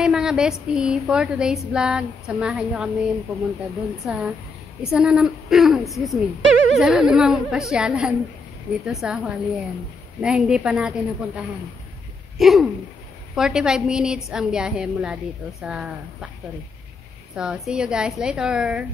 Hi mga bestie, for today's vlog, samahan nyo kami pumunta dun sa isa na namang pasyalan dito sa Hualien na hindi pa natin napuntahan. 45 minutes ang biyahe mula dito sa factory. So, see you guys later!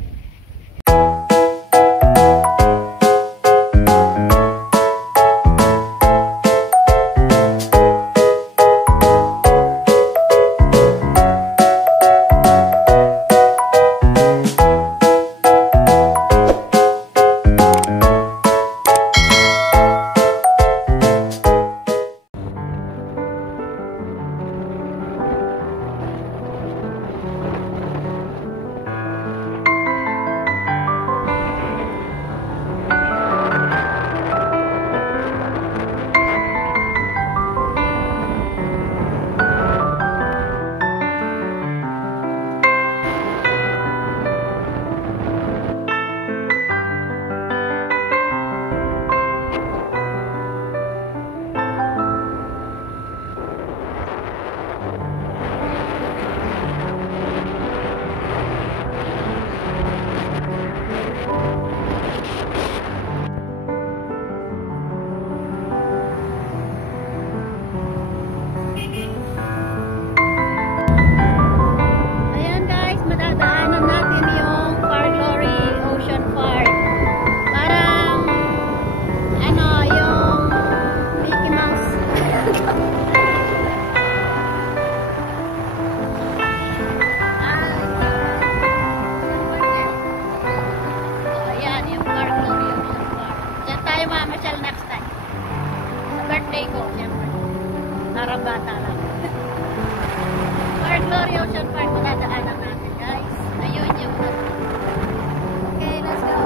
Bata lang. Park Glory Ocean Park, madadaanan natin guys. Ayun yung okay, let's go.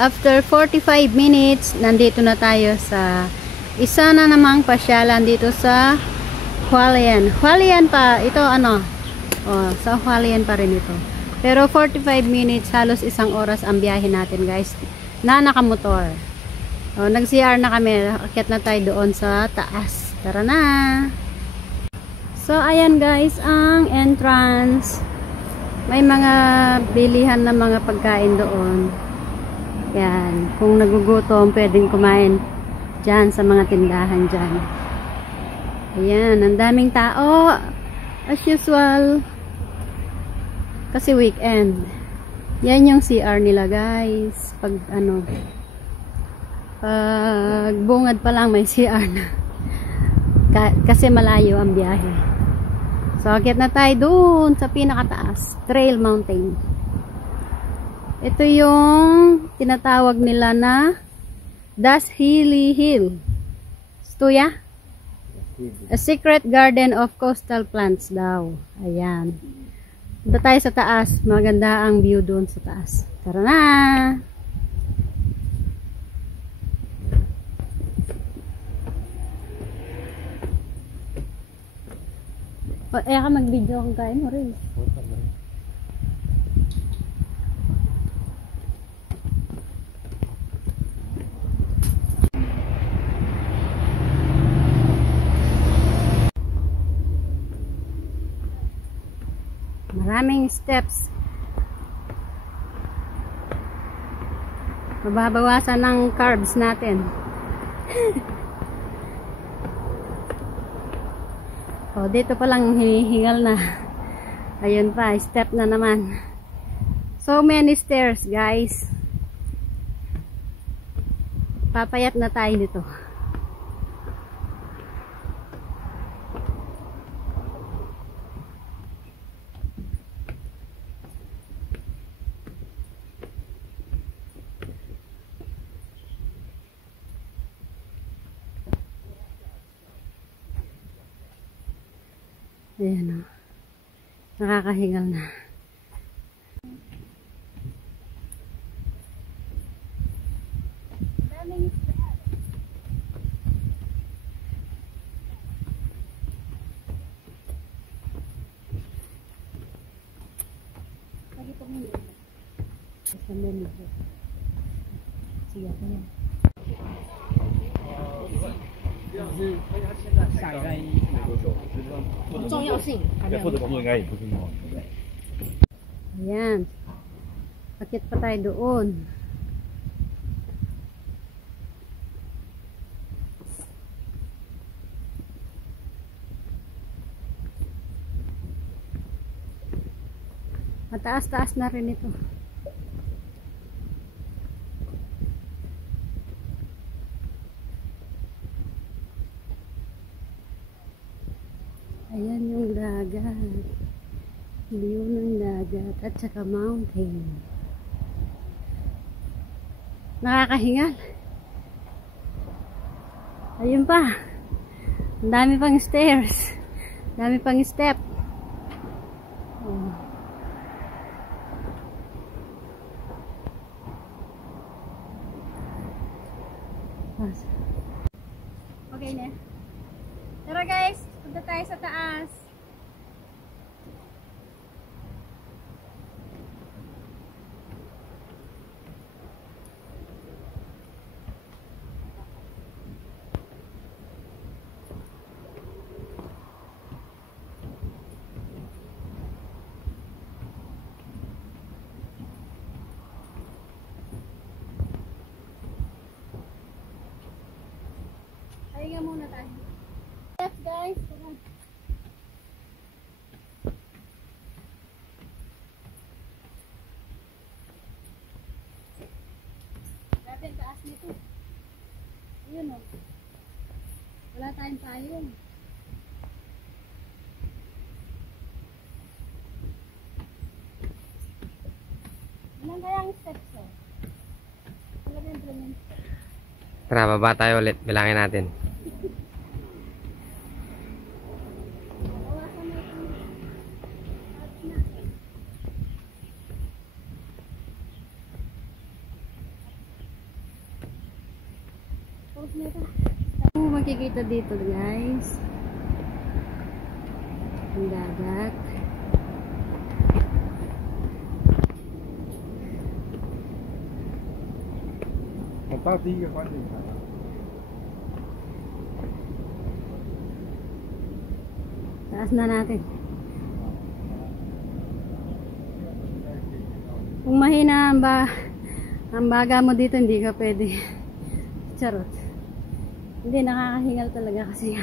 After 45 minutes, nandito na tayo sa isa na namang pasyalan dito sa Hualien. Hualien pa, ito ano, sa Hualien pa rin ito. Pero 45 minutes, halos isang oras ang biyahe natin guys, na nakamotor. Nag-CR na kami, akyat na tayo doon sa taas. Tara na! So, ayan guys, ang entrance. May mga bilihan na mga pagkain doon. Yan, kung nagugutom, pwedeng kumain dyan sa mga tindahan dyan. Ayan, ang daming tao. As usual. Kasi weekend. Yan yung CR nila guys. Pag ano, pag bungad pa lang may CR na. Kasi malayo ang biyahe. So, akyat na tayo doon sa pinakataas. Trail Mountain. Ito yung tinatawag nila na Das Hilly Hill. Stuya? A secret garden of coastal plants daw. Ayan. Punta tayo sa taas. Maganda ang view doon sa taas. Tara na! Ka mag-video kung kain mo rin. Maraming steps. Mababawasan ng carbs natin. Dito pa lang hinihingal na. Ayun pa, step na naman. So many stairs, guys. Papayat na tayo dito. Ayan o. Nakakahingal na. Ayan. Bakit pa tayo doon? Mataas-taas na rin ito. Ayan yung dagat. View ng dagat at saka mountain. Nakakahingal. Ayun pa. Ang dami pang stairs. Ang dami pang step. Oh. Okay na. Tara guys, punta tayo sa taas. Pahinga muna tayo. Yes guys. Grabe ang taas nito. Ayun o. Wala tayong payong. Ilan kaya ang steps o? Wala ba yung premium steps? Tara, baba tayo ulit. Bilangin natin. Kung makikita dito guys, ang dagat. Taas na natin. Kung mahina ang baga mo dito, hindi ka pwede. Charot. Hindi, nakakahingal talaga kasi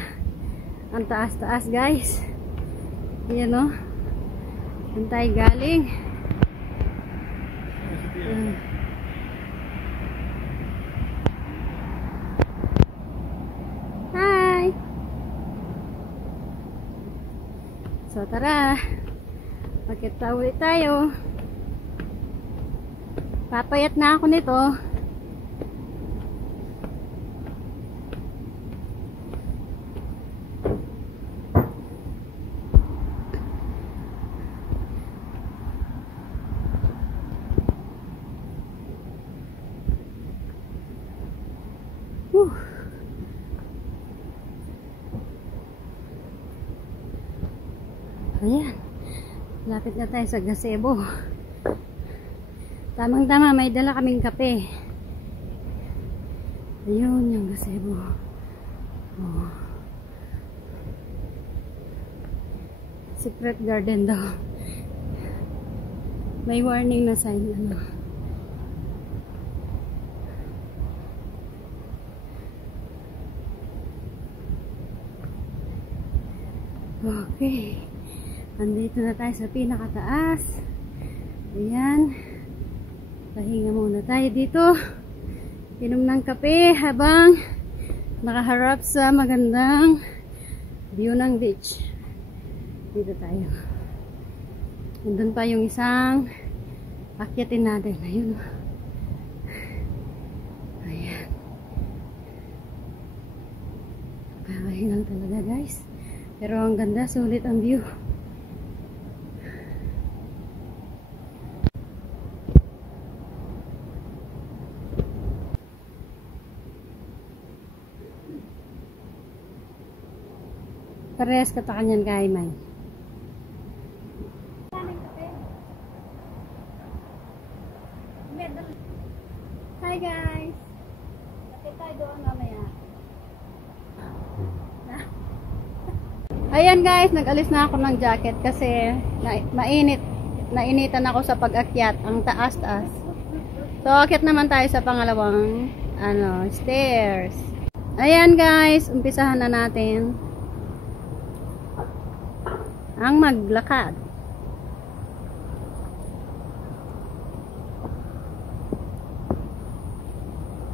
ang taas-taas guys. Ayan o. Saan tayo galing? Hi! So tara. Makita ulit tayo. Papayat na ako nito. Ayan. Lapit na tayo sa gazebo. Tamang-tama, may dala kaming kape. Ayun yung gazebo. Oh. Secret garden daw. May warning na sign. Ano. Okay. Andito na tayo sa pinakataas. Ayan. Pahinga muna tayo dito. Inom ng kape habang nakaharap sa magandang view ng beach. Dito tayo. Nandun pa yung isang akyatin natin. Ayun. Ayan. Pahingal talaga guys. Pero ang ganda, sulit ang view. Parehas katakanyan kay May. Hi guys! Bakit tayo doon mamaya? Ayan guys, nag-alis na ako ng jacket kasi mainit. Nainitan ako sa pag-akyat, ang taas-taas. So, akyat naman tayo sa pangalawang stairs. Ayan guys, umpisahan na natin ang maglakad.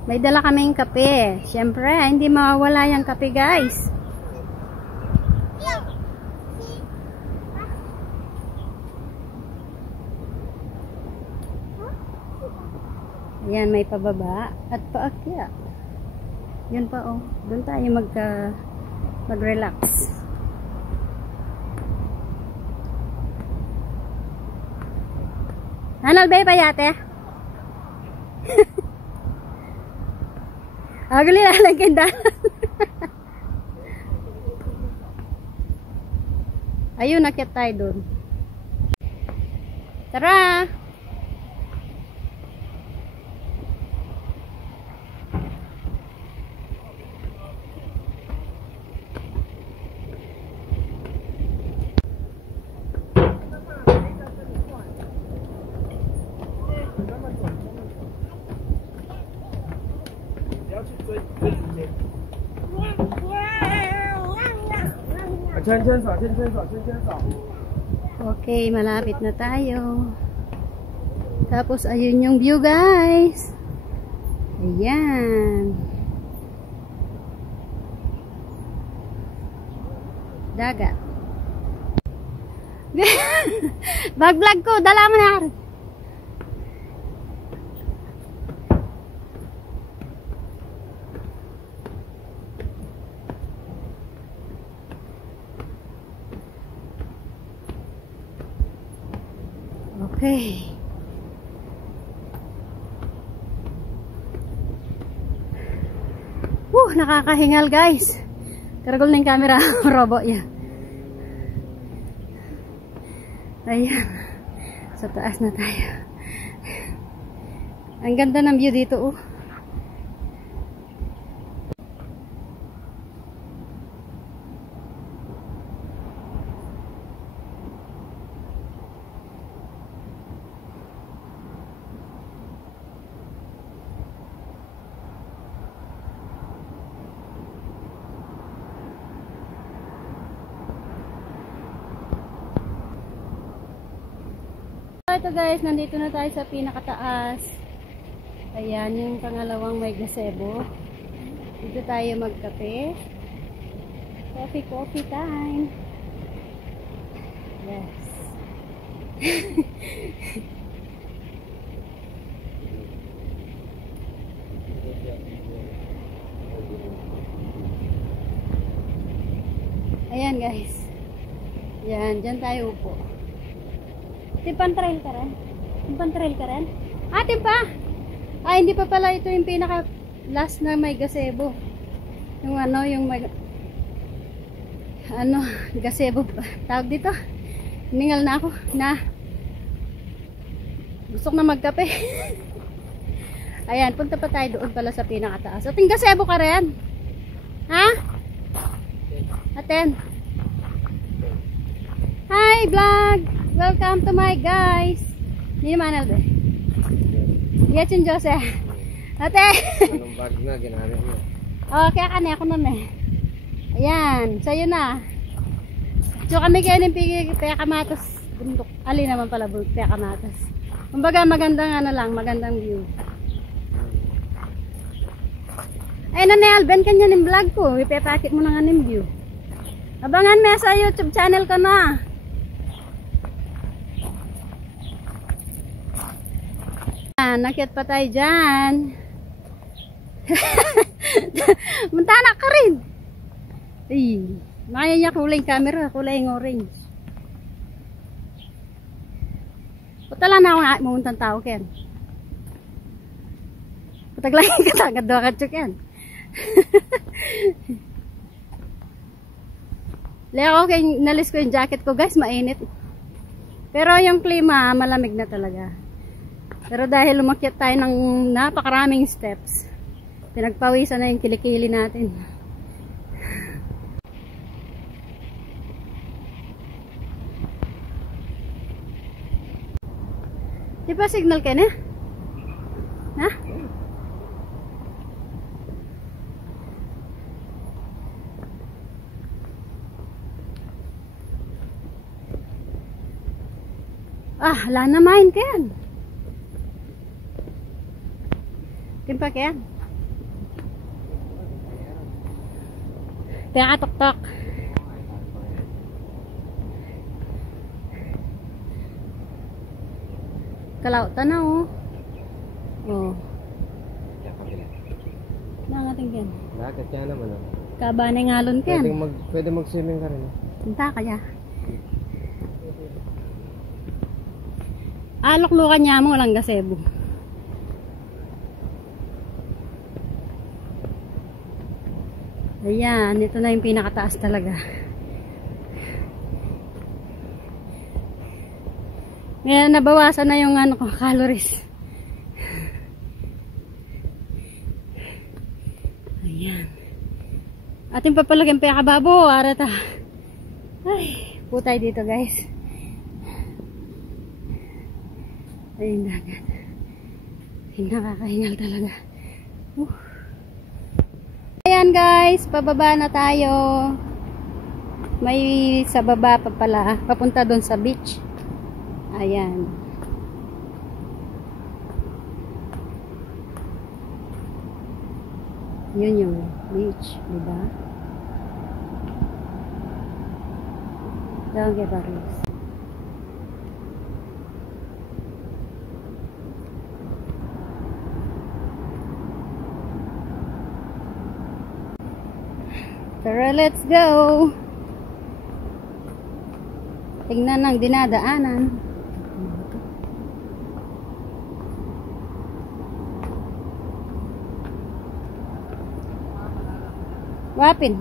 May dala kaming kape. Siyempre, hindi mawawala yung kape guys. Ayan, may pababa at paakyat. Yan pa oh. Doon tayo mag-relax. Anal ba pa yate? Aguli na lang kindahan. Ayun, nakyat tayo doon. Tara! Okay, malapit na tayo. Tapos ayun yung view guys. Ayan. Dagat. Bag-vlog ko, dala mo na. Okay. Nakakahingal guys. Karagol na yung camera. Robot yan. Ayan. Sa taas na tayo. Ang ganda ng view dito oh. Ito guys, nandito na tayo sa pinakataas. Ayan, yung pangalawang may gazebo. Dito tayo magkape. Coffee time. Yes. Ayan guys. Yan, dyan tayo upo. Timpan-trail ka rin? Timpan-trail ka rin? Ah, timpa! Ah, hindi pa pala ito yung pinaka last na may gazebo. Yung yung may gazebo tawag dito. Hiningal na ako na gusto ko na magkape. Ayan, punta pa tayo doon pala sa pinakataas. Ating gazebo ka rin? Ha? Aten? Hi vlog! Welcome to my guys. Hindi naman alde. Yes, yung Jose. Ate. Anong bag na ginamit mo? Oh, kaya kani ako nun eh. Ayan, sa'yo na. So kami kayo ng paya kamatas. Bundok. Ali naman pala paya kamatas. Kumbaga magandang magandang view. Ay na Alben kanya ng vlog ko. Ipapakit mo na nga ng view. Abangan mo sa YouTube channel ko na. Nakyat pa tayo dyan. Muntana ka rin. Ay. Maya niya kulay camera, kulay orange. Putala na ako na mumuntang tao ken. Putaglaki ka tagad doon ka ken. Leo, okay, nalis ko yung jacket ko guys, mainit. Pero yung klima, malamig na talaga. Pero dahil umakyat tayo ng napakaraming steps, pinagpawisan na yung kilikili natin. Di ba signal ka na? Ha? Ah, wala na main Ken. Timpa Ken. Kaya katok-tok. Kalautan na oh. Oh. Nangating Ken. Bakit yan naman ah? Kabanay ngalon Ken. Pwede mag-swimming ka rin. Punta kaya. Alok-lukan niya mo, walang gasebo. Ayan, ito na yung pinakataas talaga. Ngayon, nabawasan na yung ano ko, calories. Ayan. Ating papalagyan pa yung kababo, arata. Ay, putay dito guys. Ayun dagat. Nakakahingal talaga. Ayan guys, pababa na tayo. May sa baba pa pala, papunta doon sa beach. Ayan. Yun yung beach, diba? Down kay Barlos. Tara, let's go! Tingnan ang dinadaanan. Wapin.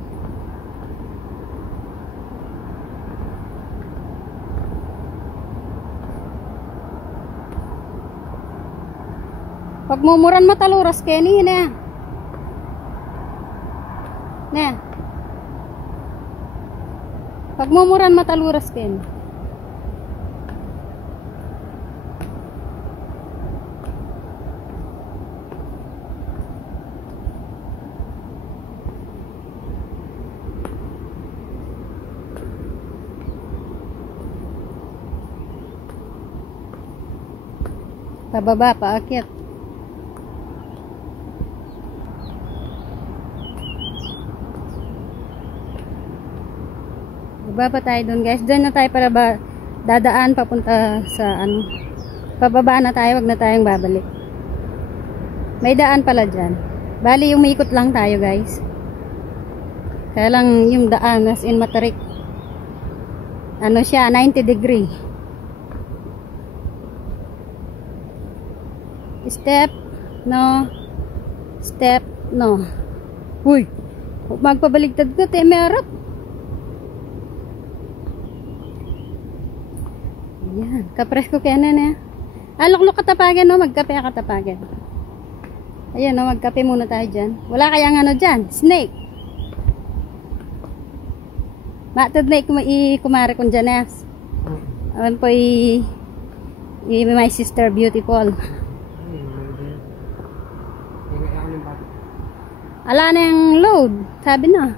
Pagmumuran mataluras Kenny na. Na. Pagmumuran mataluras Ken. Pababa, paakyat. Baba tayo doon guys. Doon na tayo para dadaan papunta sa ano. Pababa na tayo, wag na tayong babalik. May daan pala dyan. Bali umikot lang tayo guys. Kaya lang yung daan as in matarik. Ano siya, 90 degree. Step, no. Step, no. Uy, magpabaligtad ko, te, may harap. Ayan, kapresko kaya na na. Alok-lok katapagan, no? Magkape katapagan. Ayan, no? Magkape muna tayo dyan. Wala kayang ano dyan? Snake. Matod na kumari kong dyan, es. Awan po my sister beautiful. Ala na yung load. Sabi na.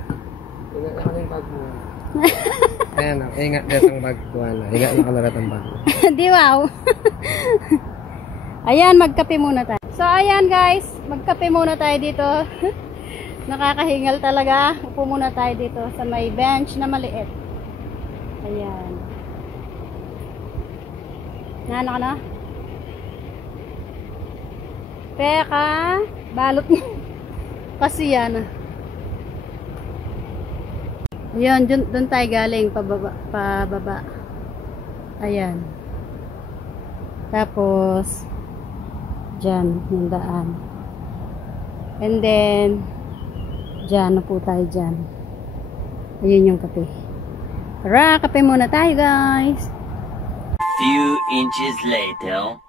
Ayan, ingat dito ang bag ko. Ingat na kanarat ang bag ko. Di wow. Ayan, magkape muna tayo. So, ayan guys. Magkape muna tayo dito. Nakakahingal talaga. Upo muna tayo dito sa may bench na maliit. Ayan. Nano ka na? Teka. Balot mo. Kasi yan. Yun, dun tayo galing, pababa. Ayan. Tapos, dyan, yung daan. And then, dyan, po tayo dyan. Ayun yung kape. Tara, kape muna tayo, guys. Few inches later.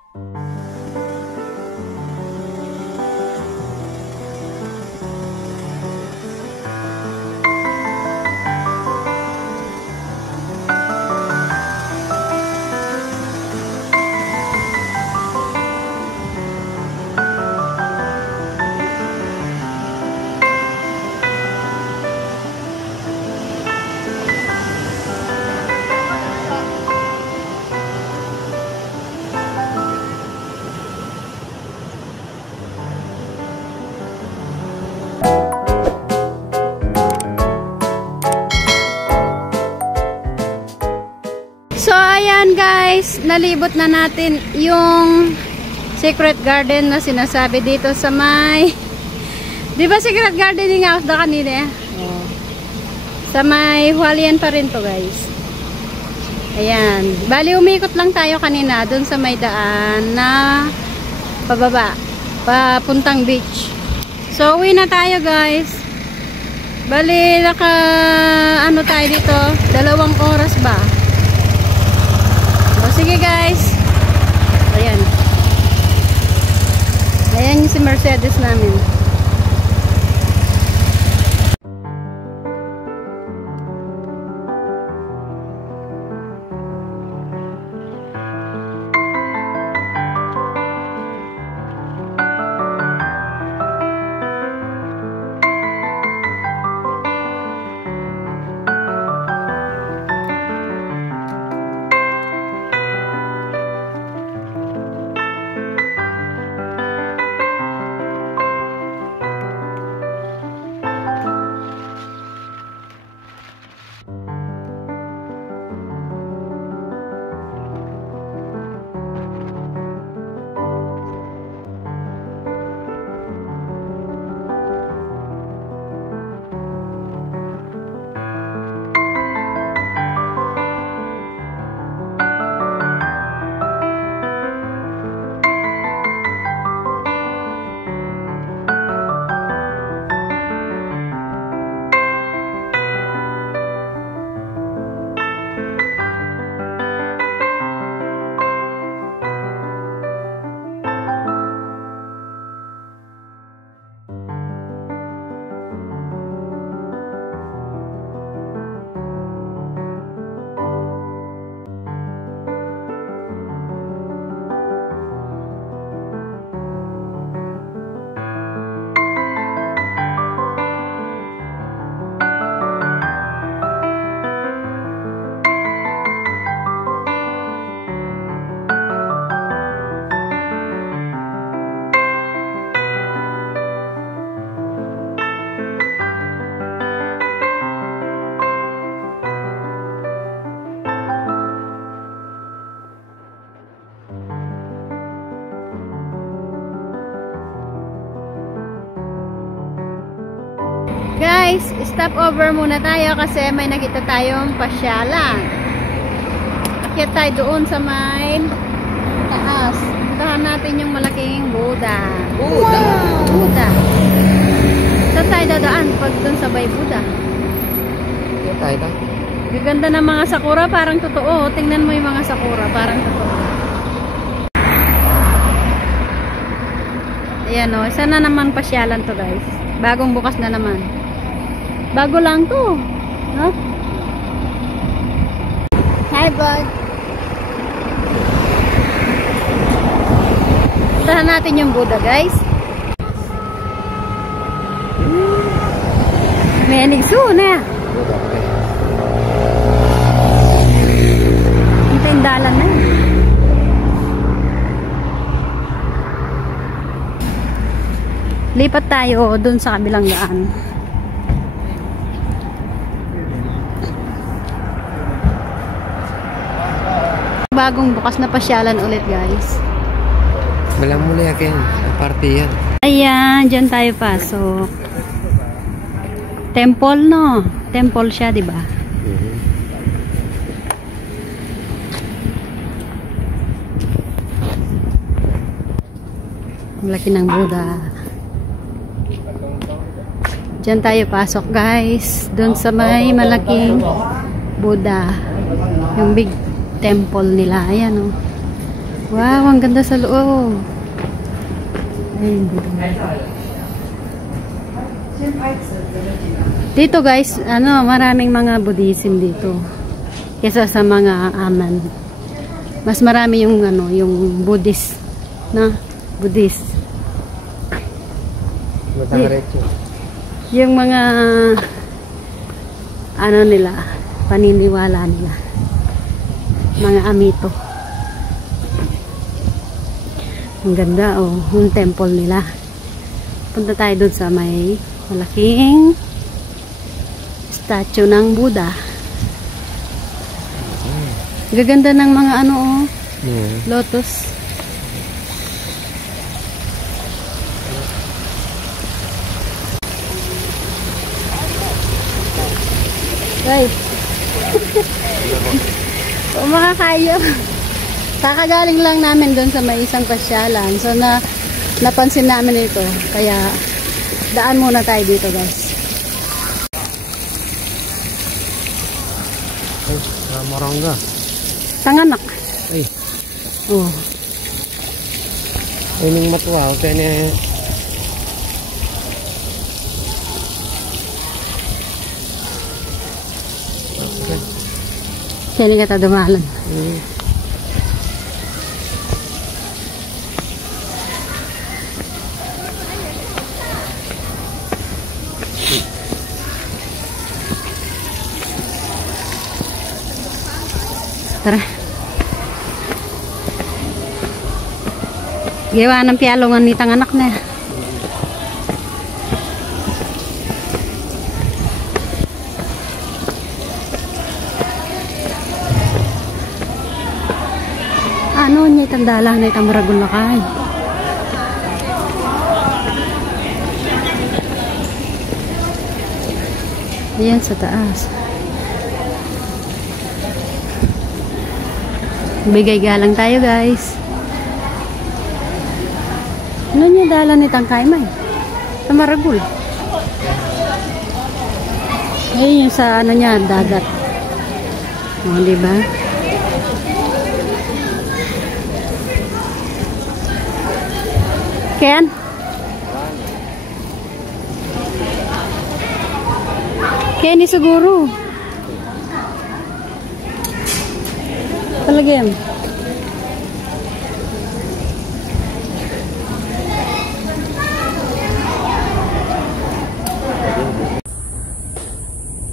So, ayan guys, nalibot na natin yung secret garden na sinasabi dito sa may, di ba secret gardening house na kanina eh? Oh. Sa may Hualien pa rin to guys. Ayan, bali umikot lang tayo kanina dun sa may daan na pababa, papuntang beach. So, uwi na tayo guys. Bali, ano tayo dito? 2 oras ba? Sige guys. Ayan. Ayan yung si Mercedes namin. Guys, stop over muna tayo kasi may nakita tayong pasyalan. Akyat tayo doon sa may taas. Puntahan natin yung malaking Buddha. Buddha! Wow! Buddha! Saan tayo dadaan pag doon sa bay Buddha? Yan tayo ta. Gaganda ng mga sakura, parang totoo. Tingnan mo yung mga sakura, parang totoo. Ayan o, isa na naman pasyalan to guys. Bagong bukas na naman. Bago lang to. No? Hi bud. Puntahan natin yung Buddha guys. May anigso na. Ang dalan na yun. Lipat tayo dun sa kabilang daan. Bagong bukas na pasyalan ulit guys. Malam muli yakin. Party yan. Ayan, dyan tayo pasok. Temple, no? Temple siya, di ba? Ang laki ng Buddha. Diyan tayo pasok, guys. Doon sa may malaking Buddha. Yung big temple nila. Ayan, oh. Wow, ang ganda sa loob. Ayun, Buddha. Dito, guys, maraming mga Buddhism dito. Kesa sa mga Aman. Mas marami yung, yung Buddhist. Na? Buddhist. Yung mga nila, paniniwala nila. Mga amito. Ang ganda, oh. Yung temple nila. Punta tayo dun sa may malaking statue ng Buddha. Gaganda ng mga lotus. Guys. O makakaya. Kakagaling lang namin doon sa may isang pasyalan. So napansin namin ito. Kaya daan muna tayo dito, guys. Marangga. Tanganak. Ay. Oh. Ining matuwa. Kaya niya. Kaya ni kata dumalan. Tara. Gawa ng piyalongan ni tanganak na. Ano niya tandala na itang maragol na kain. Ayan sa taas. Bigay galang tayo, guys. Ano niya dala ni tangkay may? Sa maragol. Ayun yung sa niya, dagat. O, diba? Ken? Kenny siguro. Palagyan.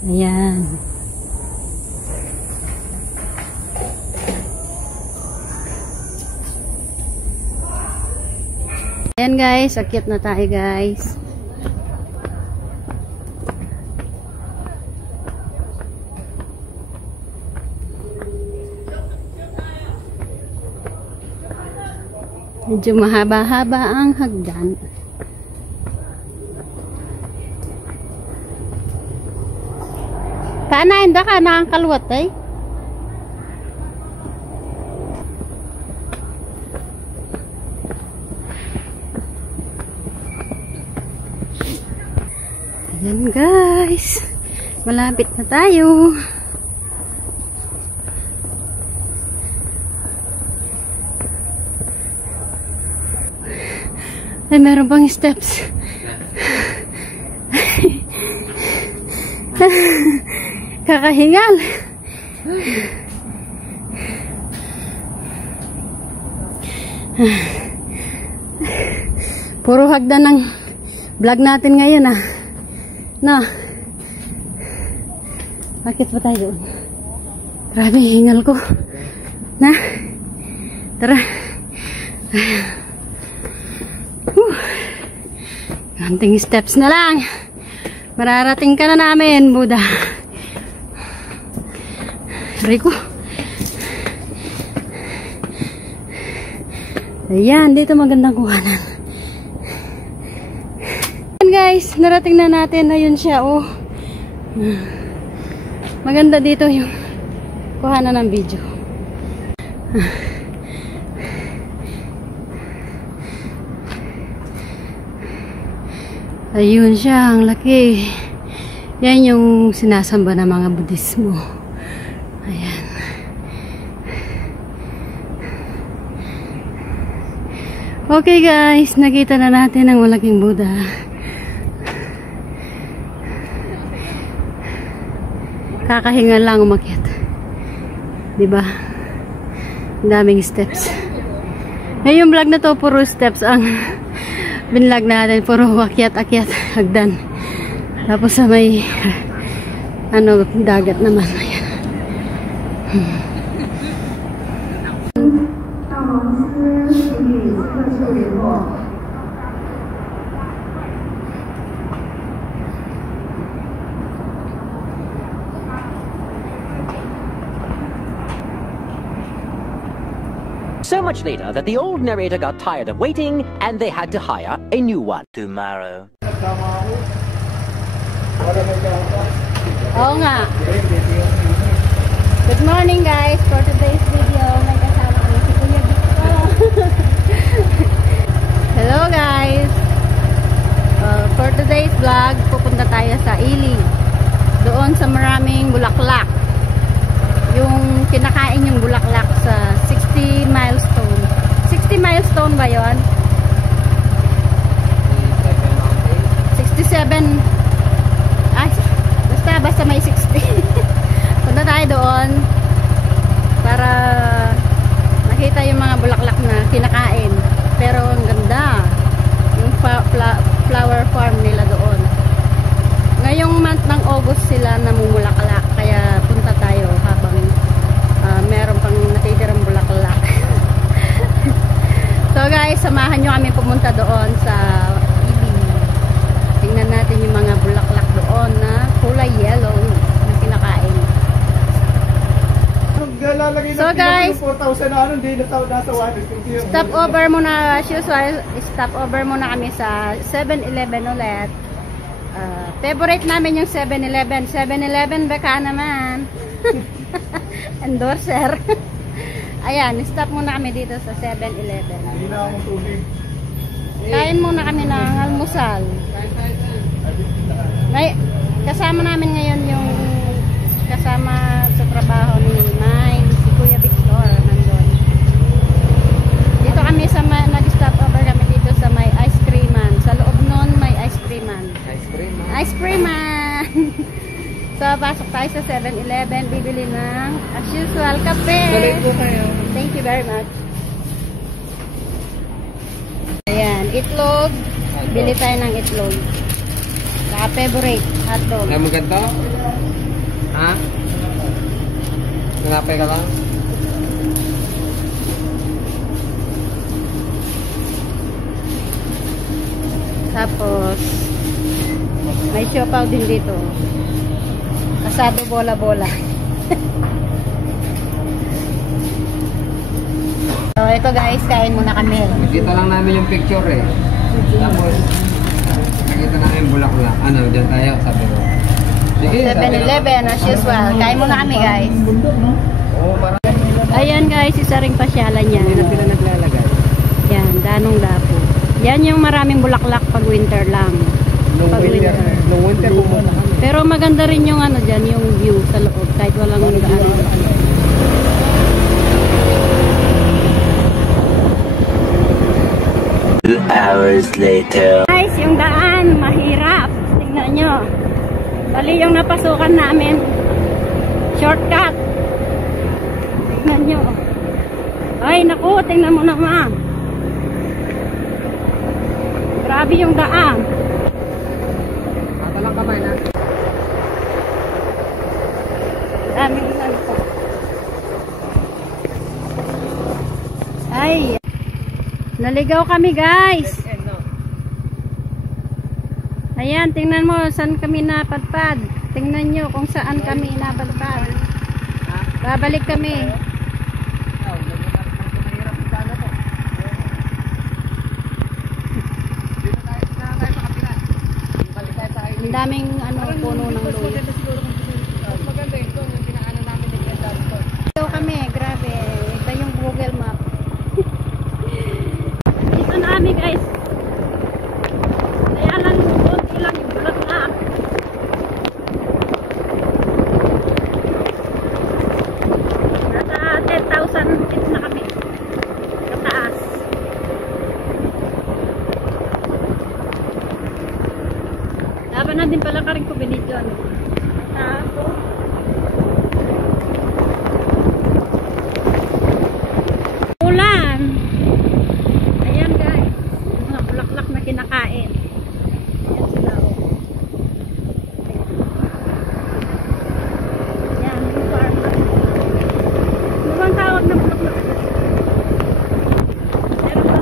Ayan. Ayan, guys, akyat na tayo, guys. Medyo mahaba-haba ang hagdan. Paano hindi ka nakakalwat eh? Ayan, guys. Malapit na tayo. Ay, meron pang steps. Kakahingal. Puro hagdan ng vlog natin ngayon, ah. No. Bakit pa tayo doon? Grabe, hingal ko. Na. Tara. Kanting steps na lang. Mararating ka na namin, Buddha. Rico. Ayan, dito magandang kuhanan. Ayan, guys, narating na natin. Ayun siya, oh. Maganda dito yung kuhanan ng video. Ayun siya, ang laki. Yan yung sinasamba ng mga Budismo. Ayan. Okay guys, nakita na natin ang malaking Buddha. Kakahinga lang umakyat. Diba? Ang daming steps. Ngayon yung vlog na to, puro steps ang binlog natin. Puro akyat-akyat, hagdan. Tapos sa may ano, dagat naman. Ayan. So much later that the old narrator got tired of waiting and they had to hire a new one. Tomorrow. Oo nga. Good morning guys. For today's video, may kasama kami si Kuya Victor. Hello guys. For today's vlog, pupunta tayo sa Ili. Doon sa maraming bulaklak. Yung kinakain yung bulaklak sa 60 milestone. 60 milestone ba yon? 67. Ay, basta may 60. Punta tayo doon para makita yung mga bulaklak na kinakain. Pero ang ganda. Yung flower farm nila doon. Ngayong month ng August sila namumulaklak. Kaya punta tayo habang meron pang natitirang bulaklak. So guys, samahan nyo kami pumunta doon sa Ili. Tingnan natin yung mga bulaklak doon na kulay yellow na kinakain. So guys, stop over muna as usual. Stop over muna kami sa 7-Eleven ulit. Favorite namin yung 7-Eleven. 7-Eleven baka naman. Endorser. Ayan, stop muna kami dito sa 7-Eleven. Kain muna kami ng almusal. Kasama namin ngayon yung kasama sa trabaho ni Mine, si Kuya Victor nandun. Dito kami sa nag-stop over kami dito sa may ice creaman. Sa loob nun may ice creaman. Ice creaman. So, pasok tayo sa 7-Eleven, bibili ng, as usual, kape. Thank you very much. Ayan, itlog. Bili tayo ng itlog. Saka favorite, hotdog. Alam mo ganito? Ha? Nangapay ka lang? Tapos, may siopaw din dito. Asado bola-bola. So, ito guys, kain muna kami. Nakita lang namin yung picture eh. Tapos, nakita namin bulaklak. Ano, dyan tayo, sabi ko. Sige, 7-Eleven as usual. Kain muna kami guys. Oo, parang Ayan guys, isa ring pasyalan yan. hindi na sila naglalagay. Yan, Danong Dapo. Yan yung maraming bulaklak pag winter lang. Pag winter. Nung winter pumunta kami. Pero maganda rin yung ano dyan, yung view sa loob. Kahit walang daan. 2 hours later. Guys, yung daan, mahirap. Tingnan nyo. Bali yung napasukan namin. Shortcut. Tingnan nyo. Ay, naku, tingnan mo naman. Grabe yung daan. Matalang kamay na. Daming ano po. Ay, naligaw kami guys. Ayan, tingnan mo saan kami napadpad. Tingnan nyo kung saan kami napadpad. Babalik kami. Ang daming ano, puno ng luya. pa na din pala ka rin ko binidyo. Ano? Tapos, ulan. Ayan guys. Mga bulaklak na kinakain. Ayan sila oh. Ayan, yung farm. Ano bang tawag na bulaklak? Meron ba?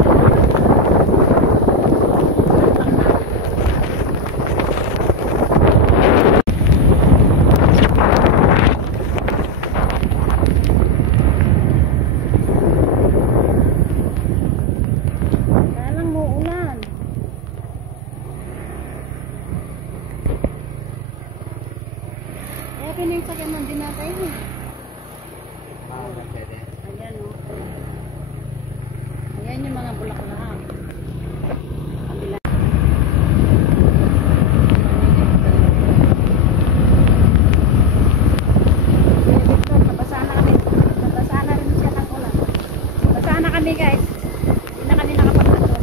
Kaya lang mo ulan. Kaya pinagsagan ng dinatay mo. Ayan o. Ayan yung mga bulaklak. Kabila. Nabasa na kami. Nabasa na rin siya ng ulan. Nabasa na kami guys. Hindi na kami nakapagpato.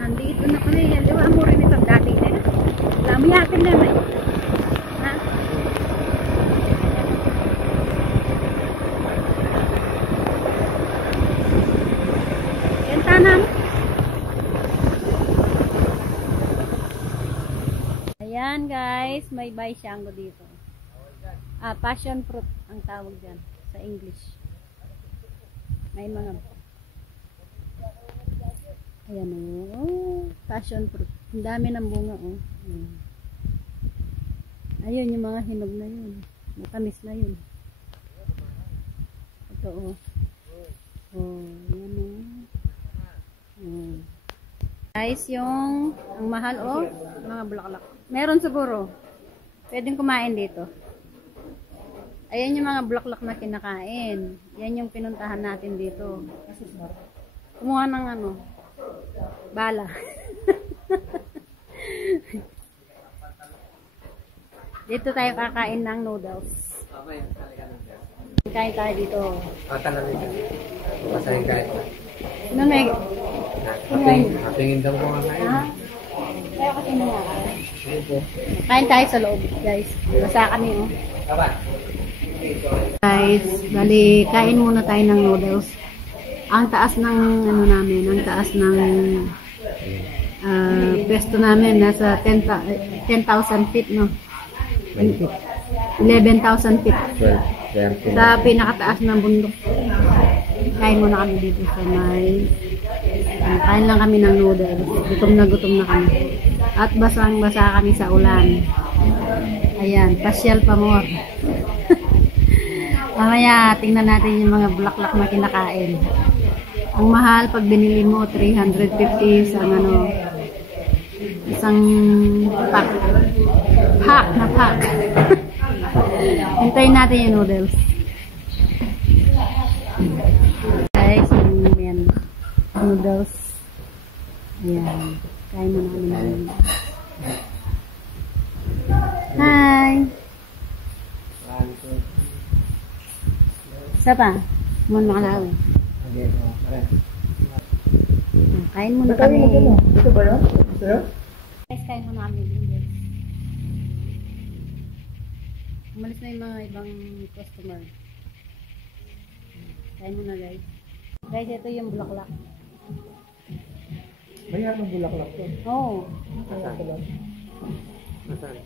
Nandito na kami. Liwa mo rin itong dati na. Lami natin na eh. Ha? Yan tanan. Ayan guys, may baisyango dito. Passion fruit ang tawag dyan sa English. May mga ayan o, passion fruit. Ang dami ng bunga o. Ayun yung mga hinog na yun. Matamis na yun. Ito o. Yan o. Guys, yung ang mahal o, mga bulaklak. Meron siguro. Pwedeng kumain dito. Ayan yung mga bulaklak na kinakain. Yan yung pinuntahan natin dito. Kumuha ng ano, bala. Dito tayo kakain ng noodles. Kain tayo dito. Talaga. Masahin kayo. Ano may? Hapingin daw ko nga kayo. Ha? Kaya kasi mga kain tayo sa loob, guys. Basa kami, oh. Guys, bali, kain muna tayo ng noodles. Ang taas ng, ano namin, ang taas ng pwesto namin, nasa 10,000 feet, no? 11,000 feet. Sa pinakataas ng bundok. Kain muna kami dito sa may kain lang kami ng noodles. Gutom na kami. At basang-basa kami sa ulan. Ayan, pasyal pa more. Mamaya, tingnan natin yung mga bulaklak na kinakain. Ang mahal pag binili mo, 350 isang ano, isang pack. Pack na pack. Hintayin natin yung noodles. Guys, yan. Noodles. Ayan. Kain mo namin. Hi! Isa pa? Muna makalawin. Kain muna kami. Ito ba yun? Ito yun? Guys, kain muna kami. Noodles. Umalis na yung mga ibang customer. Kain muna guys. Guys, ito yung bulaklak. May anong bulaklak to? Oo. Nasaan?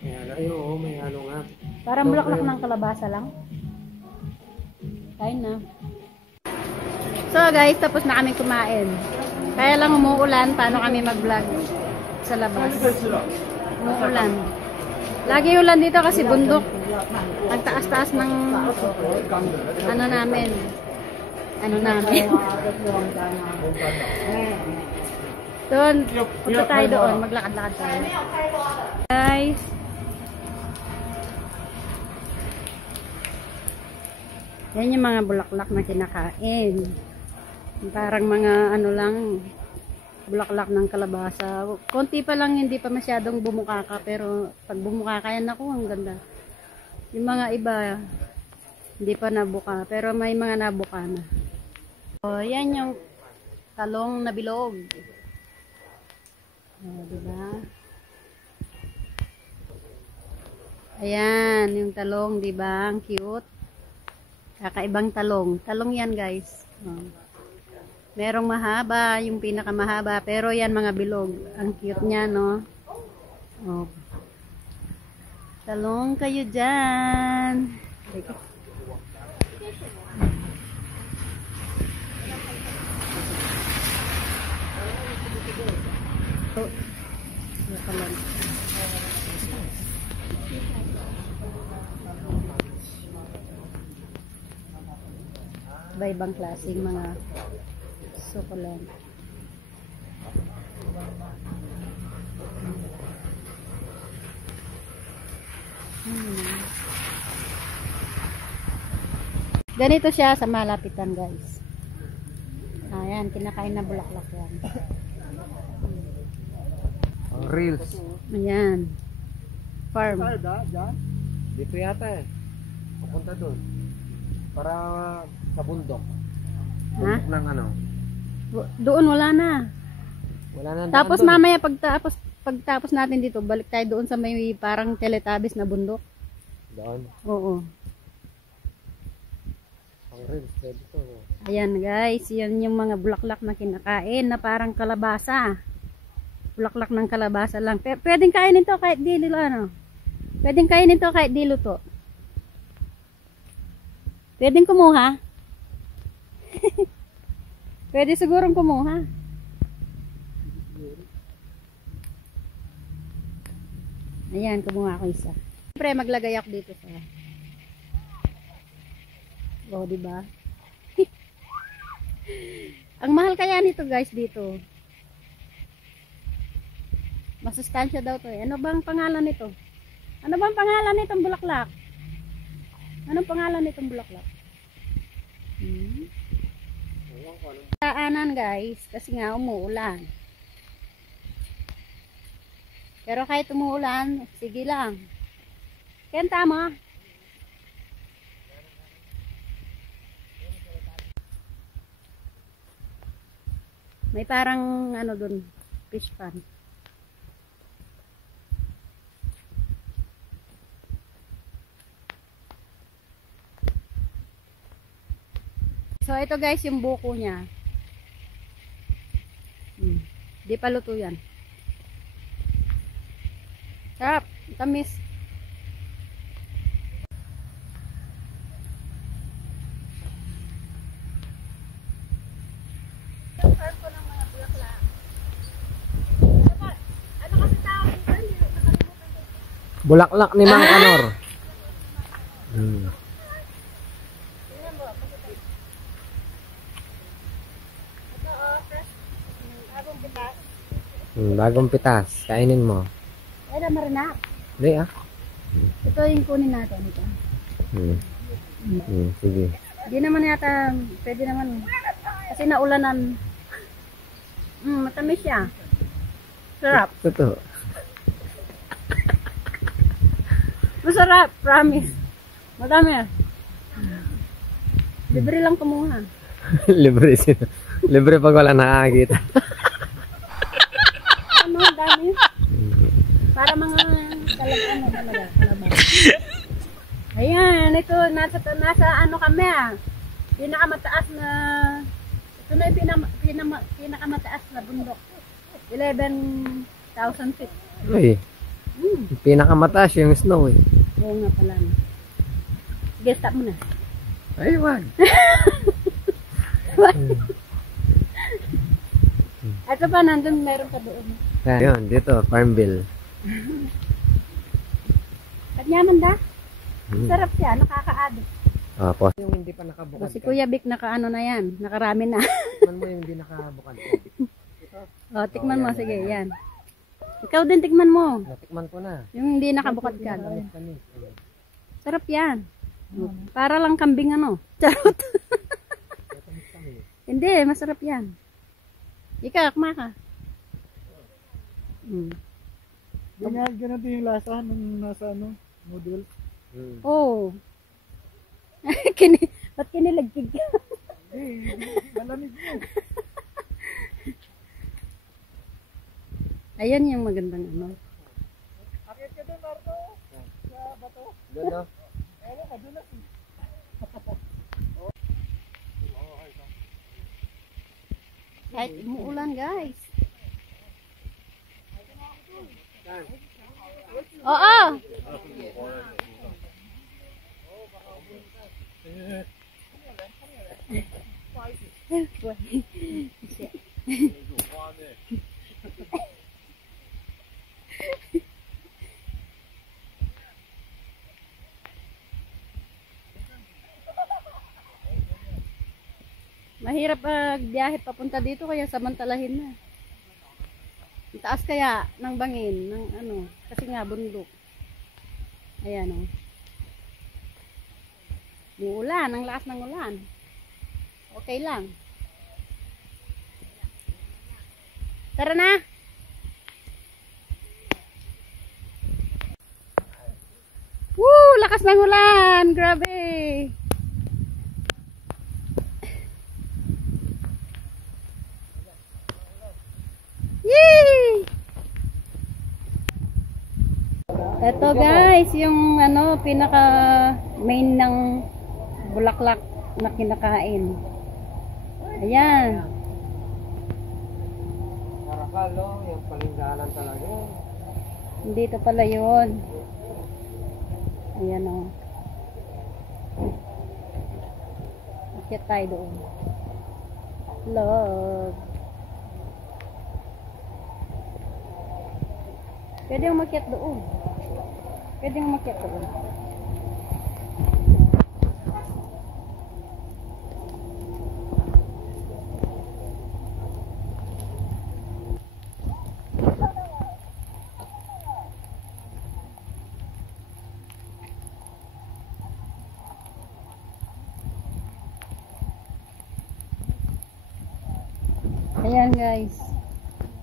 Ay, oo, may ano nga. Parang bulaklak ng kalabasa lang. Kain na. So guys, tapos na kami kumain. Kaya lang umuulan, paano kami mag-vlog sa labas. Umuulan. Lagi ulan dito kasi bundok. Ang taas-taas ng ano namin. Doon, punta tayo doon. Maglakad-lakad tayo. Guys. Yan yung mga bulaklak na kinakain. Parang mga ano lang, bulaklak ng kalabasa. Konti pa lang, hindi pa masyadong bumukaka. Pero pag bumukaka yan ako, ang ganda. Yung mga iba, hindi pa nabuka. Pero may mga nabuka na. Oh, yan yung talong na bilog. Oh, diba? Ayan, yung talong, diba? Ang cute. Kakaibang talong. Talong yan, guys. Oh. Merong mahaba, yung pinakamahaba. Pero yan, mga bilog. Ang cute niya, no? Oh. Talong kayo dyan. Iba-ibang klaseng mga sukulen. Ganito siya sa malapitan, guys. Ayan, kinakain na bulaklak yan. Reels. Ayan. Farm. Dito yata eh. Papunta doon. Para sa bundok. Ha? Bundok ng ano. Doon wala na. Wala na. Tapos mamaya pagtapos natin dito, balik tayo doon sa may parang Teletubbies na bundok. Doon. Oo. Ang reels. Dito. Ayan guys, yan yung mga bulaklak na kinakain na parang kalabasa. Bulaklak ng kalabasa lang. Pwedeng kainin to kahit di luto, ano? Pwedeng kainin to kahit di luto. Pwedeng kumuha. Pwede sigurong kumuha. Ayan, kumuha ako isa. Siyempre, maglagay ako dito sa... Oh, diba? Ang mahal kaya nito guys dito. Masustansya daw to eh. Ano bang pangalan nito? Ano bang pangalan nitong bulaklak? Anong pangalan nitong bulaklak? Daanan guys, kasi nga umuulan. Pero kahit umuulan, sige lang. Kaya tama. May parang ano dun, fish pan. So ito guys yung buko niya. Di pa luto yan. Sarap, tamis. Bulaklak ni Mang Kanor. Bagong pitas. Kainin mo. Ay, marana. Hindi ah. Ito yung kunin natin. Ito. Sige. Hindi naman yata, pwede naman. Kasi naulanan. Matamis siya. Sarap. Totoo. Masarap, promise. Madami ah. Libre lang kumuha. Libre sila. Libre pag wala nakakakita. Ano, dami. Para mga ano talaga, kalabas. Ayan, ito, nasa ano kami ah. Pinakamataas na, ito na yung pinakamataas na bundok. 11,000 feet. Uy. Pinakamataas yung snow eh. Oo nga pala. Sige, stop mo na. Ay, wag. Ito pa, nandun meron pa doon. Yun, dito, Farmville. At yaman da? Sarap siya, nakaka-addict. Opo. Yung hindi pa nakabukad. Si Kuya Vic, nakaano na yan. Nakarami na. Tikman mo yung hindi nakabukad. O, tikman mo. Sige, yan. Ikaw din, tikman mo. Natikman ko na. Yung hindi nakabukad ka. Sarap yan. Para lang kambing ano. Charot. Hindi, masarap yan. Ika, kumaka. Ganito yung lasa nung nasa ano, noodles. Oo. Ba't kinilagkig ka? Malamig Ayan yung magandang ano. Akit ka doon, Marco. Sa bato. Doon, no? Ewan ka, doon na. Kahit umuulan guys. Oo. Mahirap biyahe papunta dito kaya samantalahin na. Ang taas kaya ng bangin, ng ano, kasi nga bundok. Ayan o. Yung ulan, ang lakas ng ulan. Okay lang. Tara na! Woo! Lakas ng ulan! Grabe! Yay! Ito guys, yung ano, pinaka main ng bulaklak na kinakain. Ayan. Karakalo, yung palinggalan talaga. Dito pala yun. Ayan o. Akit tayo doon. Love. Pwede yung makiat doon. Pwede yung makiat doon. Ayan guys.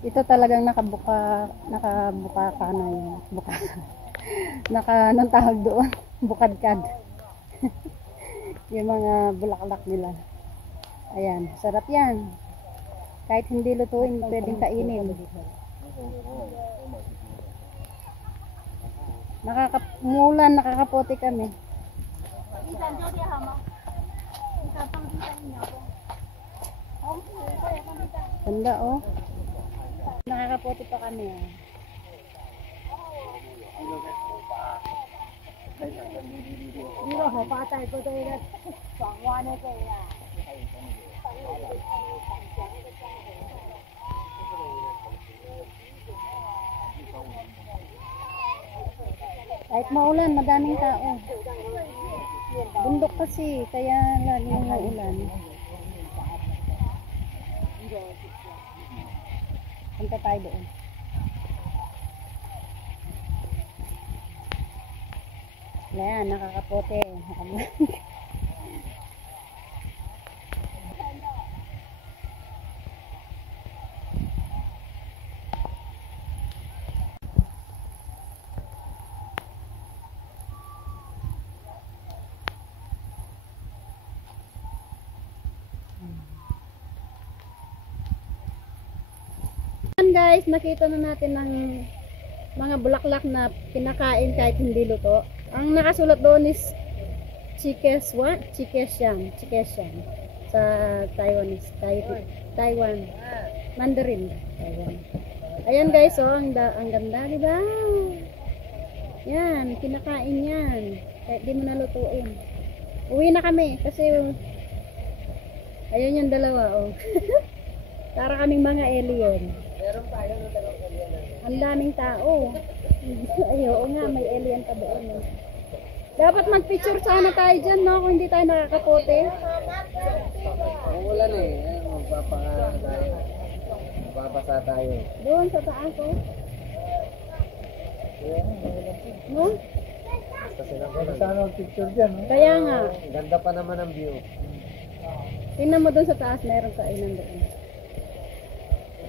Ito talagang nakabuka ka na yun. Buka. Anong tawag doon? Bukadkad. Yung mga bulaklak nila. Ayan, sarap yan. Kahit hindi lutuin, pwedeng kainin. Nakakamulan, nakakapote kami. Ganda oh. Nakakapote pa kami oh. Kahit maulan, madaming tao. Bundok kasi, kaya laging maulan. Punta tayo doon. Ayan, nakakapote. Guys, nakita na natin ng mga bulaklak na pinakain kahit hindi luto. Ang nakasulat doon is Chikeshan sa Taiwanese, Taiwan, Mandarin, Taiwan. Ayan guys, oh, ang ganda, di ba? Yan, kinakain yan. Kahit di mo nalutuin. Uwi na kami kasi ayun yung dalawa, oh. Para kaming mga alien. Meron tayo ng dalawang alien. Ang daming tao. Ay, oo nga, may alien pa doon. Dapat mag-picture sana tayo dyan, no? Kung hindi tayo nakakapote. Umulan eh. Mababasa tayo. Doon sa taas, oh. No? Kasi naman. Sana picture dyan. Kaya nga. Ganda pa naman ang view. Tingnan mo doon sa taas, meron kainan doon.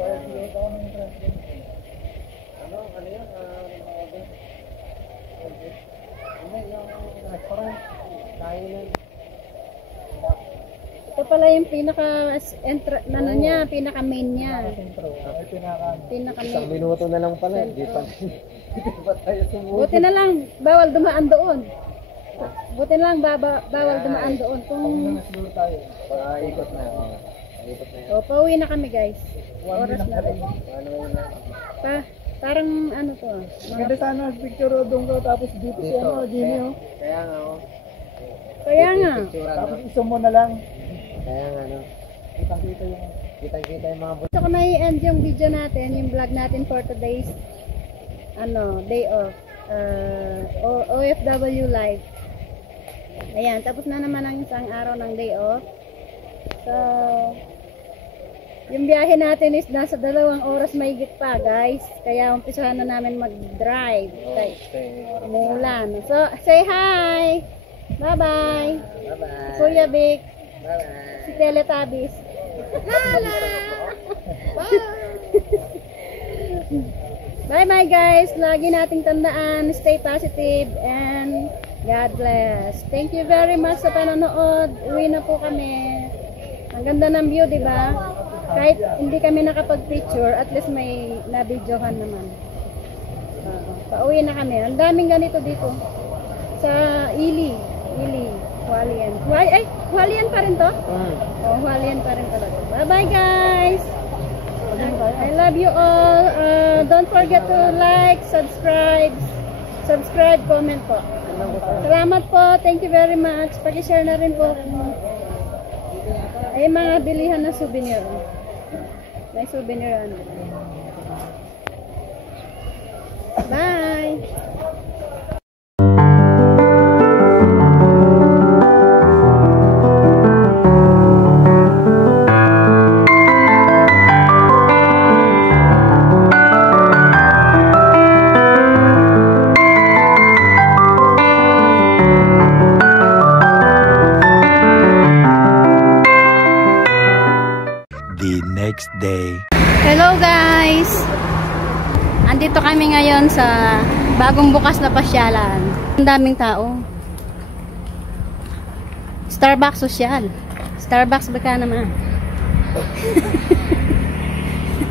Ano yun? Yung restaurant. Kainan. Ito pala yung pinaka ano niya, pinaka main niya. Ay, Pinaka Isang main. minuto na lang pala. Hindi pa. Hindi pa tayo sumusunod. Buti na lang, bawal dumaan doon. Buti na lang, bawal dumaan doon. Kung, slow tayo. Paikot na. Paikot na yan. pauwi na kami guys. Oras na rin. Ano yun na? Parang ano to ah. Maganda sana picture doon ko tapos dito si ano, Jimmy oh. Kaya nga oh. Kaya nga. Picturean, Tapos no? iso mo na lang. Kaya nga no. Kitang-kita yung Kita-kita yung mga Gusto ko na i-end yung video natin, yung vlog natin for today's day off. OFW live. Ayan, tapos na naman ang isang araw ng day off. So, yung biyahe natin is nasa 2 oras mahigit pa, guys. Kaya umpisahan na namin mag-drive. Umulan. So, say hi! Bye-bye! Bye-bye. Kuya Vic, Bye-bye. si Teletubbies. Lala! Bye-bye guys! Lagi nating tandaan, stay positive and God bless. Thank you very much sa panonood. Uwi na po kami. Ang ganda ng view, di ba? Kahit hindi kami nakapag-picture, at least may na-videohan naman. Pauwi na kami. Ang daming ganito dito. Sa Ili, Hualien. Hualien pa rin to? Oh, Hualien pa rin talaga. Bye-bye guys! I love you all. Don't forget to like, subscribe, comment po. Salamat po. Thank you very much. Paki-share na rin po. Ay, mga bilihan na souvenir. May souvenir ano. Bye! The next day. Hello guys! Andito kami ngayon sa bagong bukas na pasyalan. Ang daming tao. Starbucks social. Starbucks ba ka naman?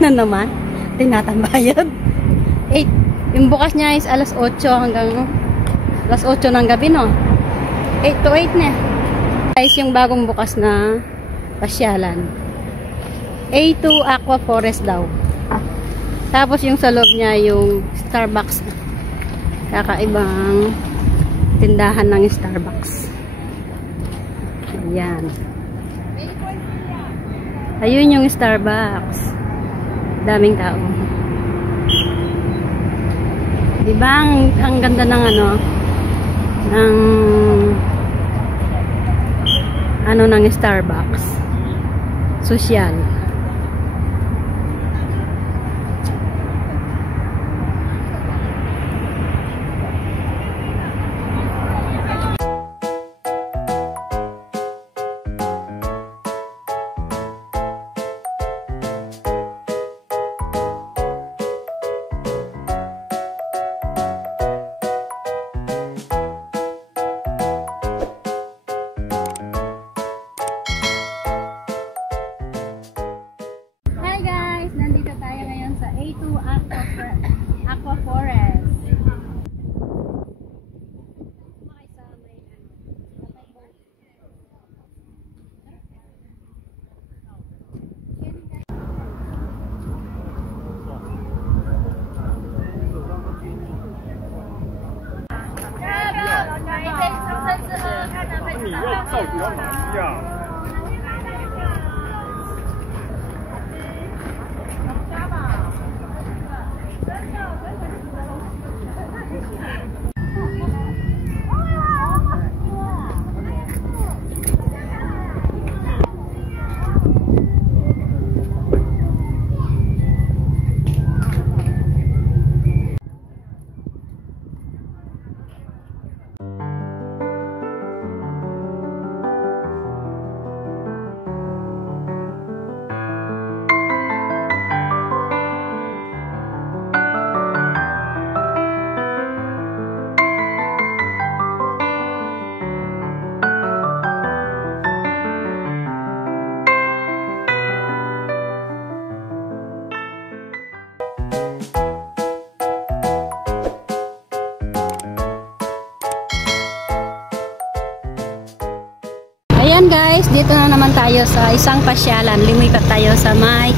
Ano naman? Tinatambayad. 8. Yung bukas niya is alas 8 hanggang alas 8 ng gabi, no? 8 to 8 na. Guys, yung bagong bukas na pasyalan. A2 Aqua Forest daw. Tapos yung sa loob niya yung Starbucks. Kakaibang tindahan ng Starbucks. Ayan. Ayun yung Starbucks. Daming tao. Diba ang ganda ng ng Starbucks. Social. Hi guys! Nandito tayo ngayon sa A2 Aqua Forest. na naman tayo sa isang pasyalan. Lumipat tayo sa may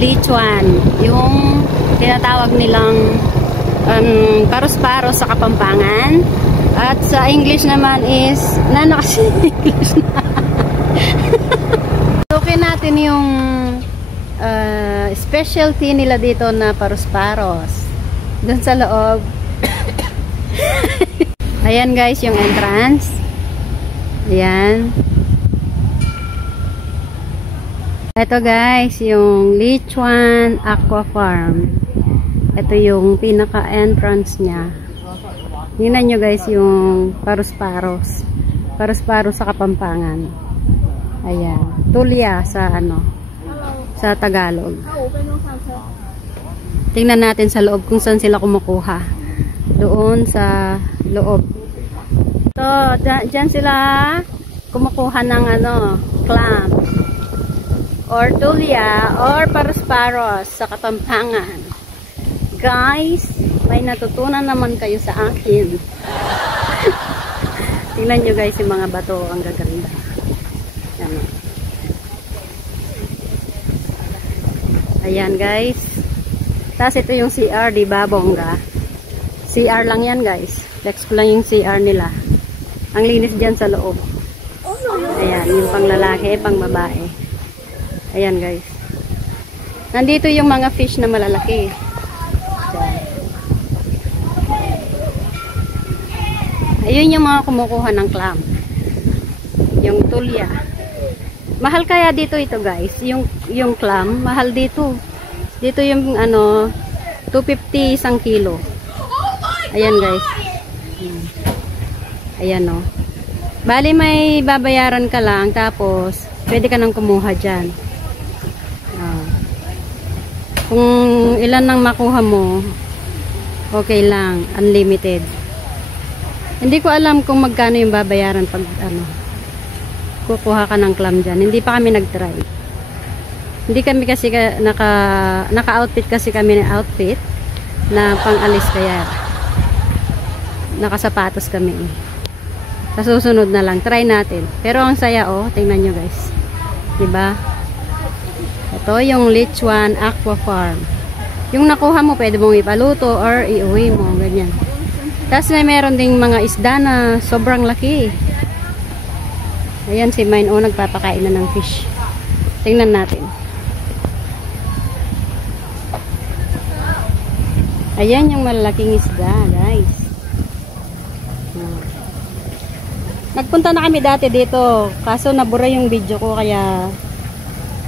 Lichuan. Yung tinatawag nilang paros-paros sa Kapampangan. At sa English naman is, kasi English na. Okay natin yung specialty nila dito na paros-paros. Doon sa loob. Ayan guys, yung entrance. Ayan. Ito guys, yung Lichuan Aqua Farm. Ito yung pinaka-entrance niya. Tingnan nyo guys yung paros-paros. Paros-paros sa Kapampangan. Ayan. Tulya sa sa Tagalog. Tingnan natin sa loob kung saan sila kumukuha. Doon sa loob. So, dyan sila kumukuha ng clam. Or tulya or paros-paros sa Kapampangan. Guys, may natutunan naman kayo sa akin. Tingnan nyo guys yung mga bato, ang gaganda. Yan. Ayan guys. Tapos ito yung CR, diba bongga? CR lang yan guys. Flex ko lang yung CR nila. Ang linis dyan sa loob. Ayan, yung pang lalaki, pang babae. Ayan guys. Nandito yung mga fish na malalaki. Ayun yung mga kumukuha ng clam. Yung tulya. Mahal kaya dito ito guys. Yung clam, mahal dito. Dito yung 250 isang kilo. Ayan guys. Ayan o. Bali may babayaran ka lang. Tapos, pwede ka nang kumuha dyan. Kung ilan nang makuha mo, okay lang. Unlimited. Hindi ko alam kung magkano yung babayaran pag kukuha ka ng clam dyan. Hindi pa kami nag-try. Hindi kami kasi naka-outfit kasi kami ng outfit na pang-alis kaya nakasapatos kami. Sa susunod na lang. Try natin. Pero ang saya tingnan nyo guys. Diba? Ito yung Lichuan Aqua Farm. Yung nakuha mo pwede mong ipaluto or iuwi mo. Ganyan. Tapos meron ding mga isda na sobrang laki. Ayan si Mine nagpapakain na ng fish. Tingnan natin. Ayan yung malalaking isda guys. Nagpunta na kami dati dito. Kaso nabura yung video ko kaya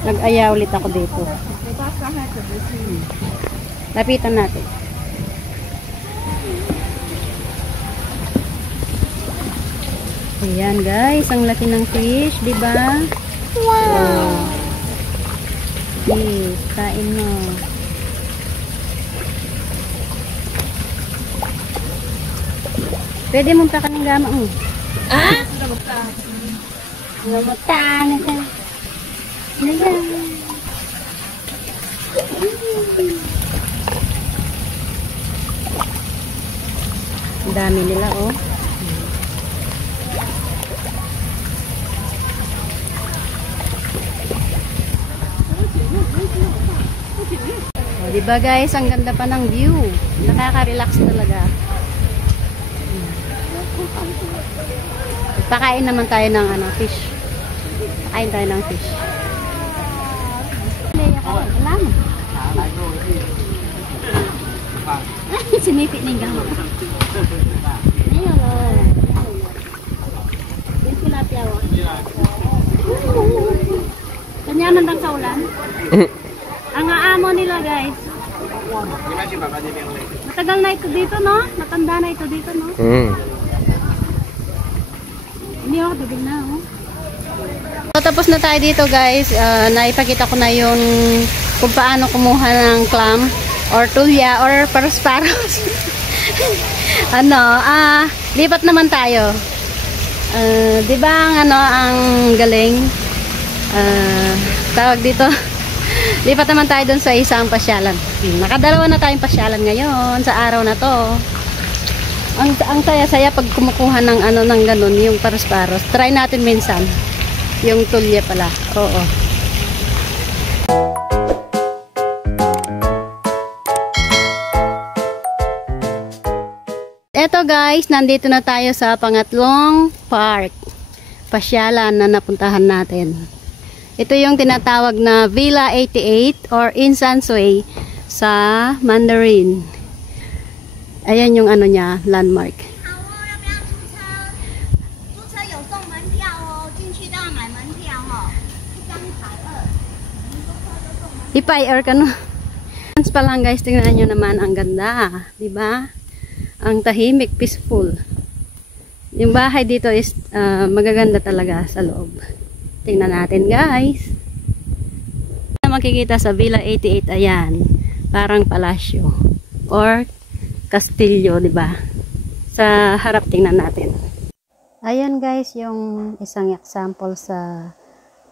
nag-aya ulit ako dito. Lapitan natin. Ayan guys, ang laki ng fish, di ba? Wow! Yes, kain mo. Pwede mong pakain ng gama mo. Ah? Gamutang. Ang dami nila diba guys, ang ganda pa ng view. Nakaka-relax talaga. Pakain naman tayo ng fish. Pakain tayo ng fish. Alam. Sinipit na yung gama. Ayun yung tilapia kanyanan lang sa ulan. Ang aamo nila guys. Matagal na ito dito, no? Matanda na ito dito, no? Hindi ako dugin na, So, tapos na tayo dito, guys. Naipakita ko na yung kung paano kumuha ng clam or tulya or paros-paros. Lipat naman tayo. Di ba ang galing? Tawag dito. Lipat naman tayo dun sa isang pasyalan. Nakadalawa na tayong pasyalan ngayon sa araw na to. Ang saya-saya pag kumukuha ng ng ganun, yung paros-paros. Try natin minsan. Yung tulye pala. Oo. Eto guys, nandito na tayo sa pangatlong park. Pasyalan na napuntahan natin. Ito yung tinatawag na Villa 88 or Insan's Way sa Mandarin. Ayan yung ano niya, landmark. Ipay-air ka no. Pa lang guys, tingnan nyo naman ang ganda, di ba? Ang tahimik, peaceful. Yung bahay dito is magaganda talaga sa loob. Tingnan natin guys. Makikita sa Villa 88, ayan, parang palasyo or kastilyo, di ba? Sa harap tingnan natin. Ayan guys, yung isang example sa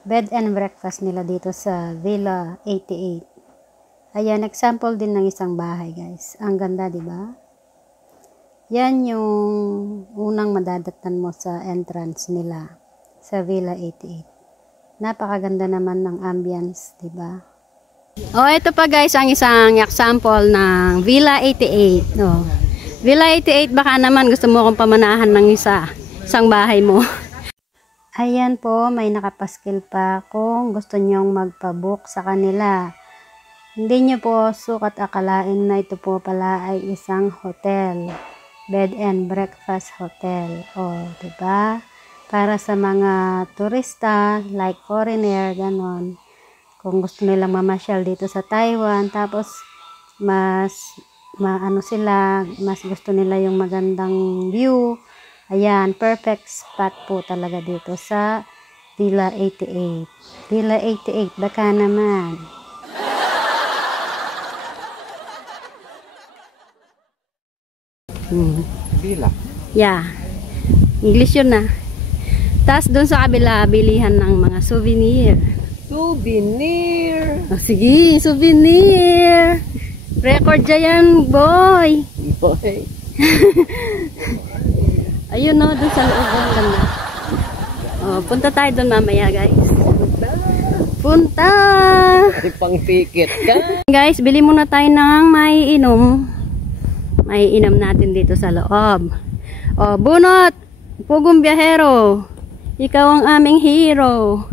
bed and breakfast nila dito sa Villa 88. Ayan, example din ng isang bahay guys. Ang ganda, di ba? Yan yung unang madadatnan mo sa entrance nila sa Villa 88. Napakaganda naman ng ambience, di ba? Oh, ito pa guys ang isang example ng Villa 88. Oh. Villa 88, baka naman gusto mo akong pamanahan ng isang bahay mo. Ayan po, may nakapaskil pa kung gusto nyong magpabook sa kanila. Hindi nyo po sukat akalain na ito po pala ay isang hotel. Bed and breakfast hotel. O, diba? Para sa mga turista, like foreigner, ganon. Kung gusto nilang mamasyal dito sa Taiwan, tapos mas gusto nila yung magandang view. Ayan, perfect spot po talaga dito sa Villa 88. Villa 88, baka naman. Villa. Yeah. English yun na. Tapos doon sa kabila, bilihan ng mga souvenir. Souvenir! Oh, sige, souvenir! Record dyan, boy! Boy. Ayun no, doon sa loob ang ganda. Oh, punta tayo doon mamaya, guys. Punta! May pang ticket ka. Guys, bili muna tayo ng may inom. May inom natin dito sa loob. Oh, bunot! Pugong biyahero! Ikaw ang aming hero!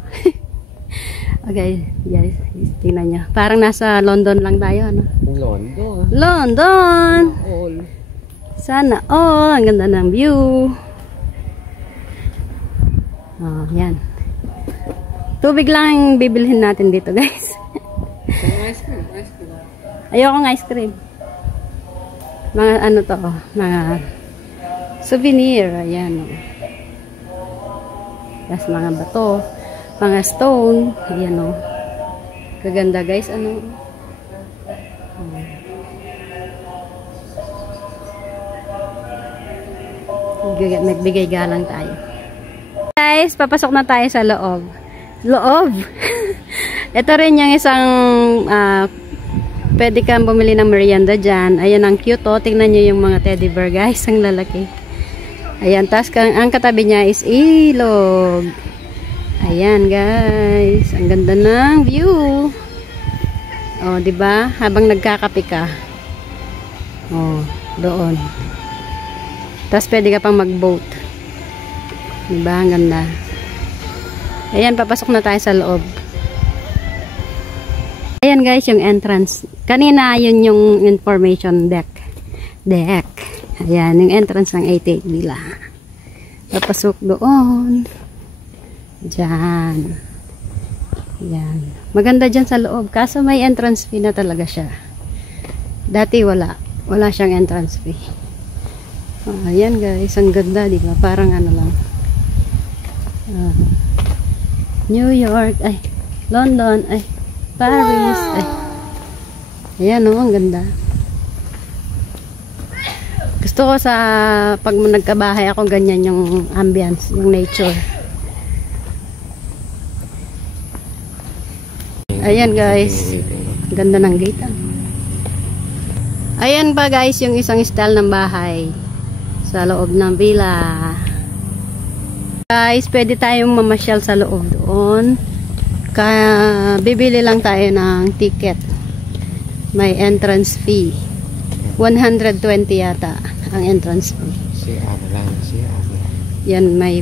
Okay, guys, tingnan nyo. Parang nasa London lang tayo, ano? London. London! All. Sana all. Ang ganda ng view. Oh, yan. Tubig lang ang bibilhin natin dito, guys. Ice cream. Ayokong ice cream. Mga ano to, mga souvenir. Ayan, oh. Tapos mga bato, mga stone. Ayan, oh. Kaganda, guys. Ano? Nagbigay galang tayo. Guys, papasok na tayo sa loob. Loob! Ito rin yung isang pwede kang bumili ng merienda dyan. Ayan, ang cute, oh. Tingnan nyo yung mga teddy bear, guys. Ang lalaki. Ayan, tas ang katabi niya is ilog. Ayan, guys. Ang ganda ng view. Oh, 'di ba? Habang nagkakape ka. Oh, doon. Tas pwede ka pang mag-boat. 'Di ba? Ang ganda. Ayan, papasok na tayo sa loob. Ayan, guys, yung entrance. Kanina, yun yung information deck. Ayan, yung entrance ng 88 Villa. Papasok doon. Diyan. Ayan. Maganda dyan sa loob. Kaso may entrance fee na talaga siya. Dati wala. Wala siyang entrance fee. Oh, ayan guys. Ang ganda, di ba? Parang ano lang. New York. Ay. London. Ay. Paris. Ay. Ayan o. Ang ganda. Gusto ko sa pag nagkabahay ako, ganyan yung ambience, yung nature. Ayan guys, ganda ng gate. Ayan pa guys, yung isang style ng bahay sa loob ng villa. Guys, pwede tayong mamasyal sa loob doon. Kaya bibili lang tayo ng ticket. May entrance fee. 120 yata ang entrance fee. Yan, may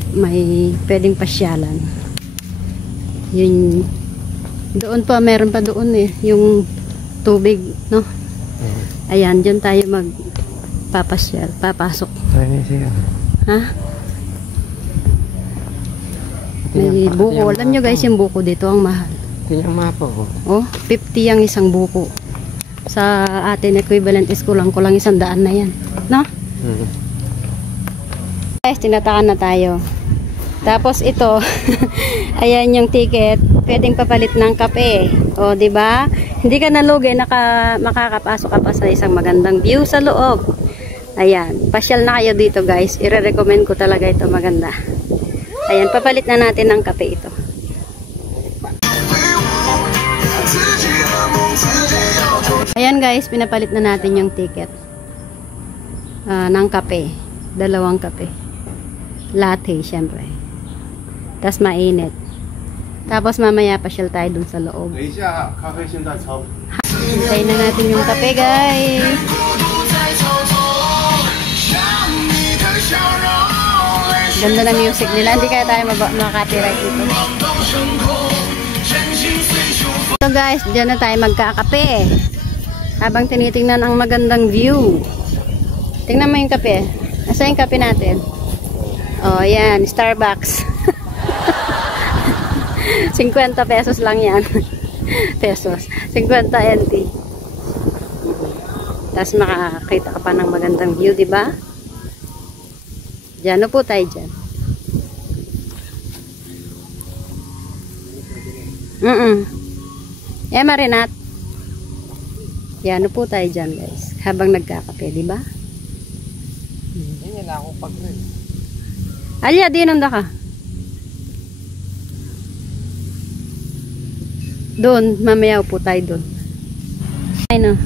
pwedeng pasyalan. Yun, doon pa, meron pa doon eh. Yung tubig, no? Ayan, dyan tayo magpapasyal. Papasok. Ha? May buko. Alam nyo guys, yung buko dito ang mahal. Ito yung mapa ko. Oh, 50 ang isang buko. Sa atin equivalent is kulang 100 na yan. No? Guys, tinatakan na tayo. Tapos ito, ayan yung ticket. Pwedeng papalit ng kape. O, di ba? Hindi ka nalugi, makakapasok ka pa sa isang magandang view sa loob. Ayan, pasyal na kayo dito guys. I-recommend ko talaga ito, maganda. Ayan, papalit na natin ng kape ito. Ayan guys, pinapalit na natin yung ticket ng kape. 2 kape. Latte, syempre. Tapos mainit. Tapos mamaya pasyal tayo dun sa loob. Hintayin na natin yung kape guys. Ganda ng music nila. Hindi kaya tayo makaka-copyright dito. So guys, dyan na tayo magkakape. Habang tinitingnan ang magandang view. Tingnan mo yung kape. Asa yung kape natin? Oh, yan. Starbucks. 50 pesos lang yan. Pesos. 50 NT. Tapos makakita ka pa ng magandang view, di ba? Diyan, po tayo dyan. Marinat. Yan, po tayo dyan, guys. Habang nagkakape, di ba? Yan lang ako pag-rin. Alya, di nanda ka. Doon, mamaya po tayo doon. Ayun.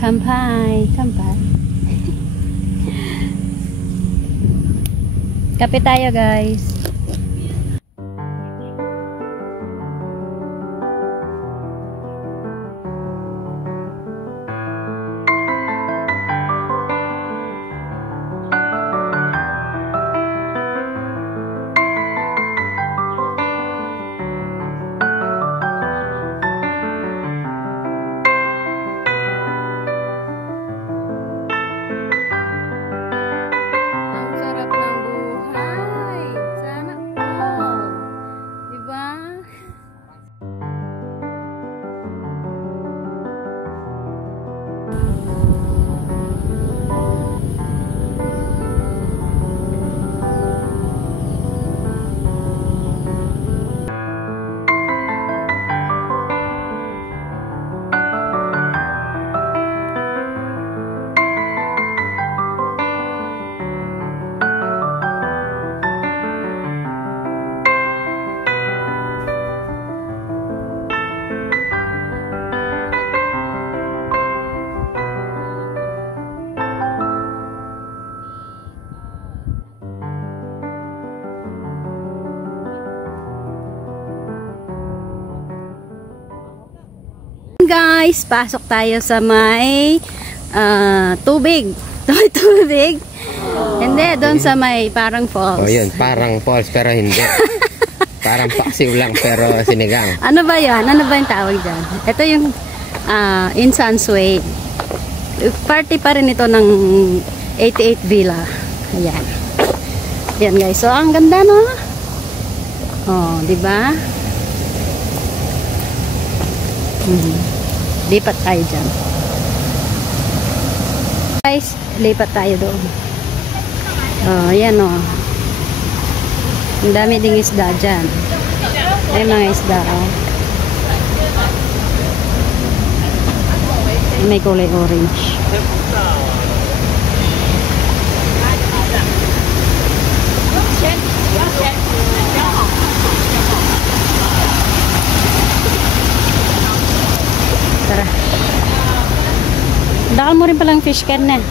Kampai, kampai. Kape tayo guys. Guys, pasok tayo sa may tubig. Tubig. Hindi, doon sa may parang falls. Oh, yun, parang falls pero hindi. Parang paksiw lang pero sinigang. Ano ba yan? Ano ba yung tawag dyan? Ito yung Insan's Way. Party pa rin ito ng 88 Villa. Ayan. Yan guys. So, ang ganda no? Oh, di ba? Lipat tayo dyan. Guys, lipat tayo doon. Oh, yan o. Ang dami ding isda dyan. May mga isda o. May kulay orange. Tara. Dakal mo rin palang fish can na.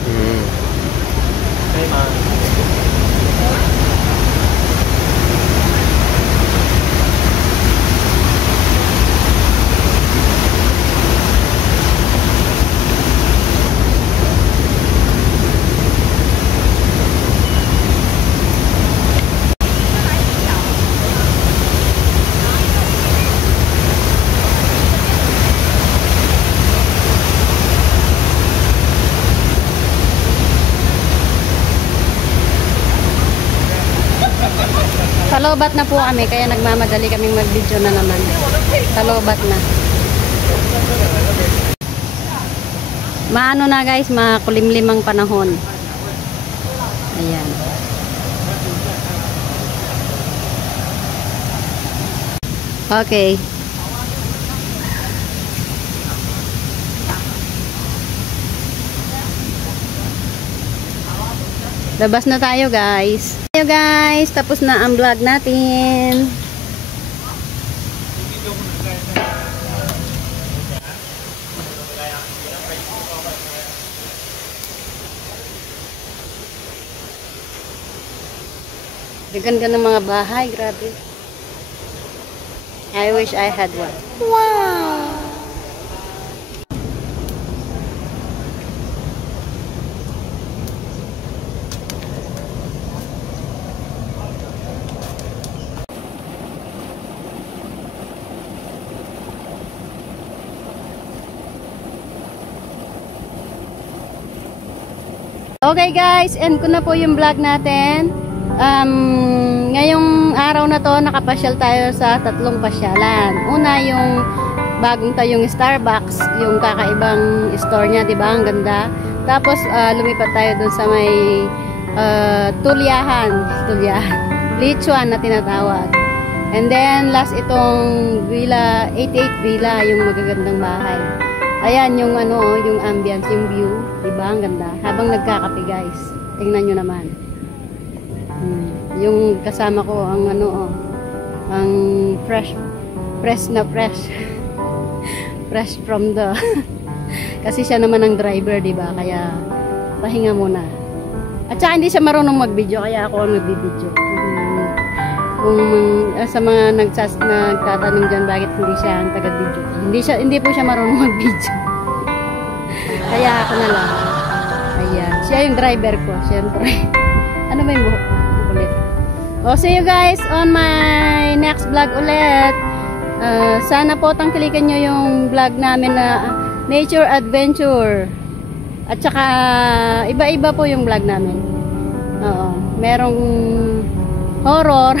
Sa lobat na po kami, kaya nagmamadali kaming mag-video na naman. Sa lobat na. Maano na guys, makulimlimang panahon. Ayan. Okay. Labas na tayo guys. Tapos na ang vlog natin. Ganda ng mga bahay, grabe. I wish I had one. Wow! Okay guys, end ko na po yung vlog natin. Ngayong araw na to, nakapasyal tayo sa 3 pasyalan. Una, yung bagong tayong Starbucks, yung kakaibang store niya, di ba? Ang ganda. Tapos, lumipat tayo dun sa may tulyahan, Lichuan na tinatawag. And then, last itong Villa, 88 Villa, yung magagandang bahay. Ayan, yung yung ambience, yung view, di ba? Ang ganda. Habang nagkakape, guys. Tingnan nyo naman. Yung kasama ko ang ang fresh na fresh fresh from the kasi siya naman ang driver, di ba? Kaya pahinga muna. At saka hindi siya marunong mag-video, kaya ako ang nagbi-video. Kung sa mga nagtatanong diyan bakit hindi siya ang taga-video. Hindi po siya marunong mag-video. Kaya ako na lang. Ayan, siya yung driver ko, syempre. Ano ba yung buhok? Ulit. Oh, see you guys on my next vlog ulit. Sana po tangkilikan nyo yung vlog namin na nature adventure. At saka iba-iba po yung vlog namin. Oo, merong horror,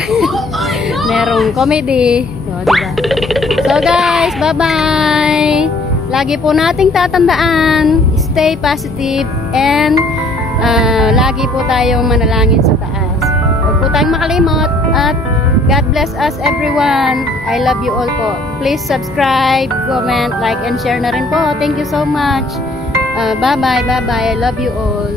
merong comedy. So, diba? So guys, bye-bye. Lagi po nating tatandaan, stay positive and lagi po tayong manalangin sa taas. Huwag po tayong makalimot at God bless us everyone. I love you all po. Please subscribe, comment, like, and share na rin po. Thank you so much. Bye-bye, bye-bye. I love you all.